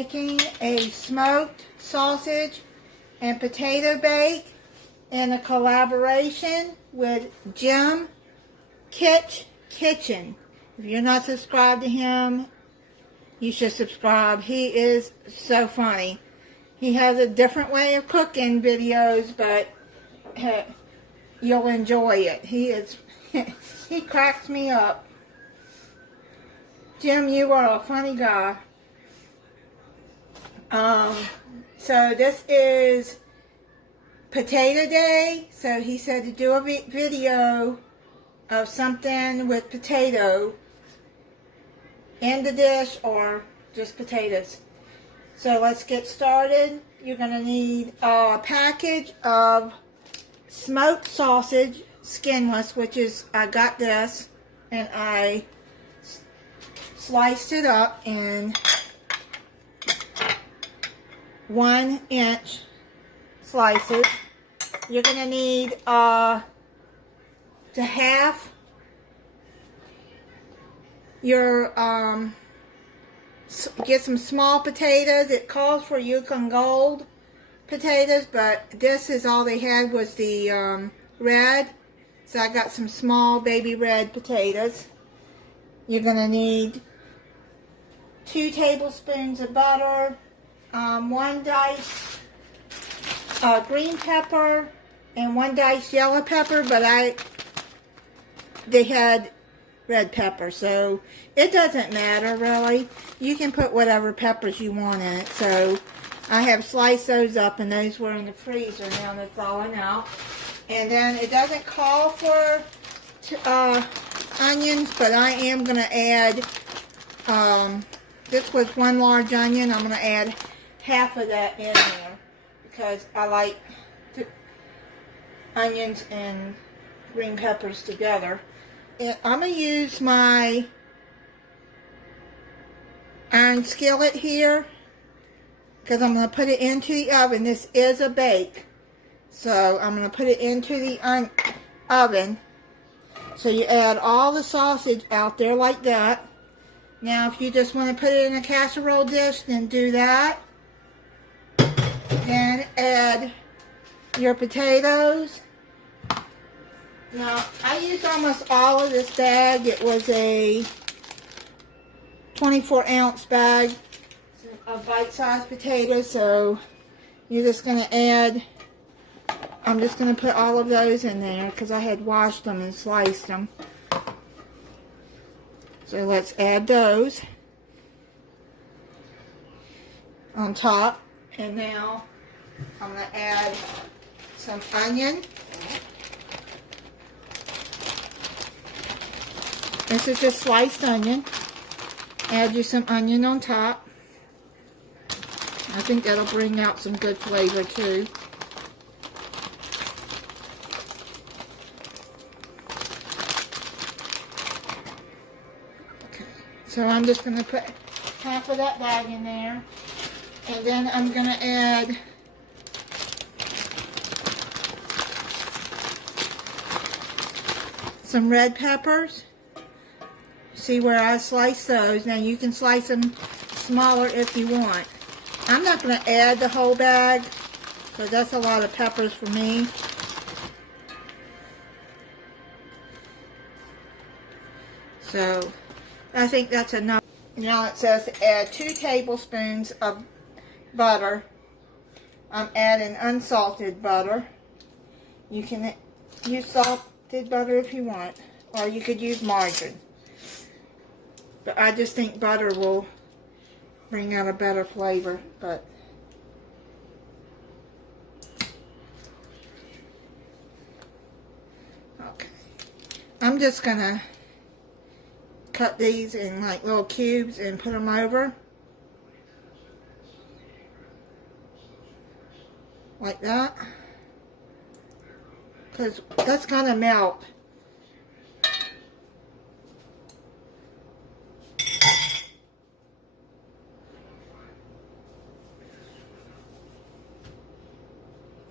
making a smoked sausage and potato bake in a collaboration with Kitsch Kitchen. If you're not subscribed to him, you should subscribe. He is so funny. He has a different way of cooking videos, but you'll enjoy it. He cracks me up. Jim, you are a funny guy. So this is Potato Day. So he said to do a video of something with potato in the dish or just potatoes. So let's get started. You're going to need a package of smoked sausage, skinless, which is, I got this and I sliced it up in 1-inch slices. You're going to need to half your get some small potatoes. It calls for Yukon Gold potatoes, but this is all they had was the red, so I got some small baby red potatoes. You're gonna need 2 tablespoons of butter, 1 diced green pepper, and 1 diced yellow pepper, but they had red pepper, so it doesn't matter really. You can put whatever peppers you want in it. So I have sliced those up, and those were in the freezer. Now they're thawing out. And then it doesn't call for onions, but I am going to add, this was 1 large onion. I'm going to add half of that in there because I like onions and green peppers together. I'm going to use my iron skillet here because I'm going to put it into the oven. This is a bake, so I'm going to put it into the oven. So you add all the sausage out there like that. Now if you just want to put it in a casserole dish, then do that. Then add your potatoes. Now, I used almost all of this bag. It was a 24-ounce bag of bite-sized potatoes, so you're just going to add, I'm just going to put all of those in there because I had washed them and sliced them. So let's add those on top. And now I'm going to add some onion. This is just sliced onion. Add you some onion on top. I think that'll bring out some good flavor too. Okay, so I'm just going to put half of that bag in there. And then I'm going to add some red peppers. See where I slice those. Now you can slice them smaller if you want. I'm not going to add the whole bag because that's a lot of peppers for me. So I think that's enough. Now it says to add 2 tablespoons of butter. I'm adding unsalted butter. You can use salted butter if you want, or you could use margarine. But I just think butter will bring out a better flavor. But okay, I'm just gonna cut these in like little cubes and put them over like that, because that's gonna melt.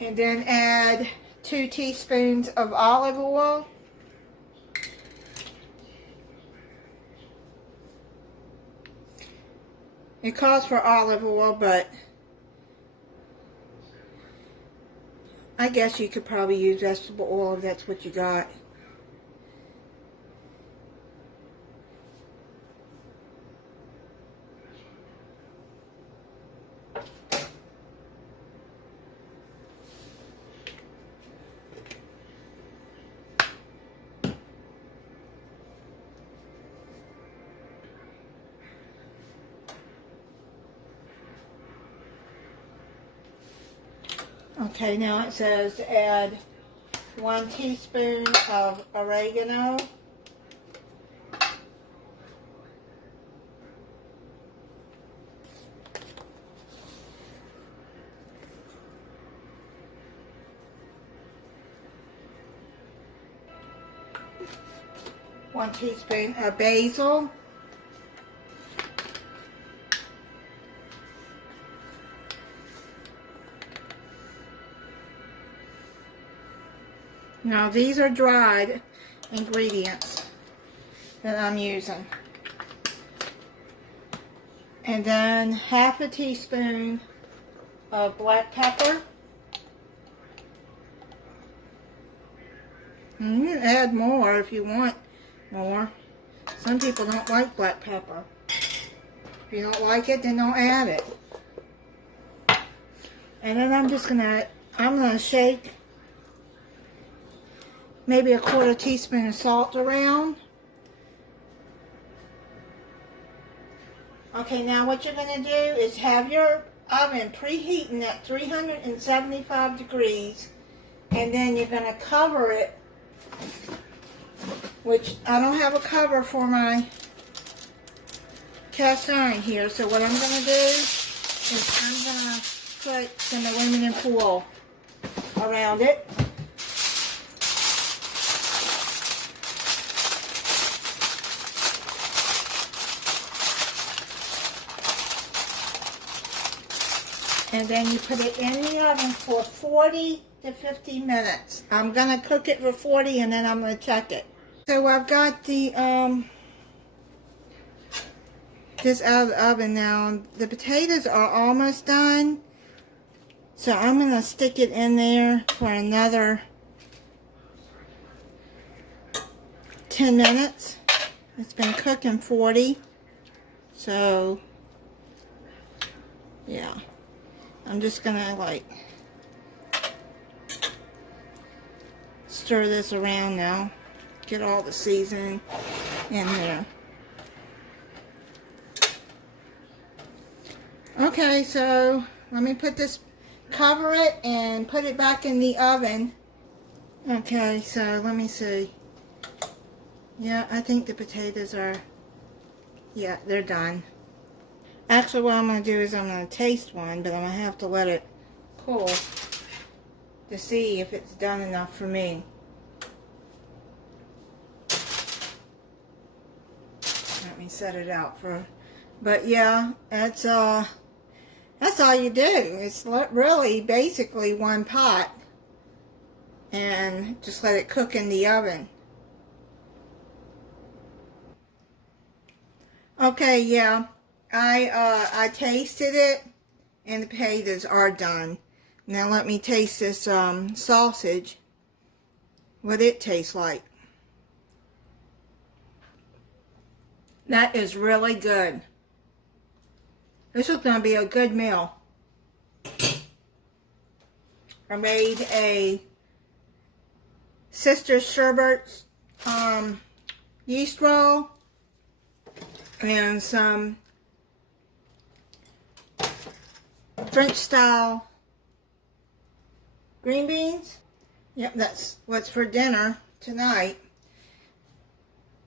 And then add 2 teaspoons of olive oil. It calls for olive oil, but I guess you could probably use vegetable oil if that's what you got. Okay, now it says to add 1 teaspoon of oregano. One teaspoon of basil. Now these are dried ingredients that I'm using. And then half a teaspoon of black pepper. And you can add more if you want more. Some people don't like black pepper. If you don't like it, then don't add it. And then I'm gonna shake maybe a 1/4 teaspoon of salt around. Okay, now what you're going to do is have your oven preheating at 375 degrees, and then you're going to cover it, which I don't have a cover for my cast iron here, so what I'm going to do is I'm going to put some aluminum foil around it. And then you put it in the oven for 40 to 50 minutes. I'm going to cook it for 40 and then I'm going to check it. So I've got the this out of the oven now. The potatoes are almost done. So I'm going to stick it in there for another 10 minutes. It's been cooking 40. So, yeah. I'm just gonna like stir this around now. Get all the seasoning in there. Okay, so let me cover it and put it back in the oven. Okay, so let me see. Yeah, I think the potatoes are, yeah, they're done. Actually, what I'm going to do is I'm going to taste one, but I'm going to have to let it cool to see if it's done enough for me. Let me set it out for, but yeah, that's all you do. It's really basically one pot, and just let it cook in the oven. Okay, yeah. I tasted it, and the potatoes are done. Now let me taste this sausage, what it tastes like. That is really good. This is going to be a good meal. I made a Sister Sherbert's yeast roll and some French style green beans. Yep, that's what's for dinner tonight.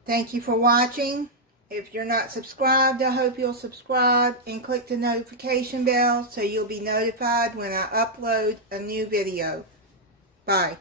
Thank you for watching. If you're not subscribed, I hope you'll subscribe and click the notification bell so you'll be notified when I upload a new video. Bye.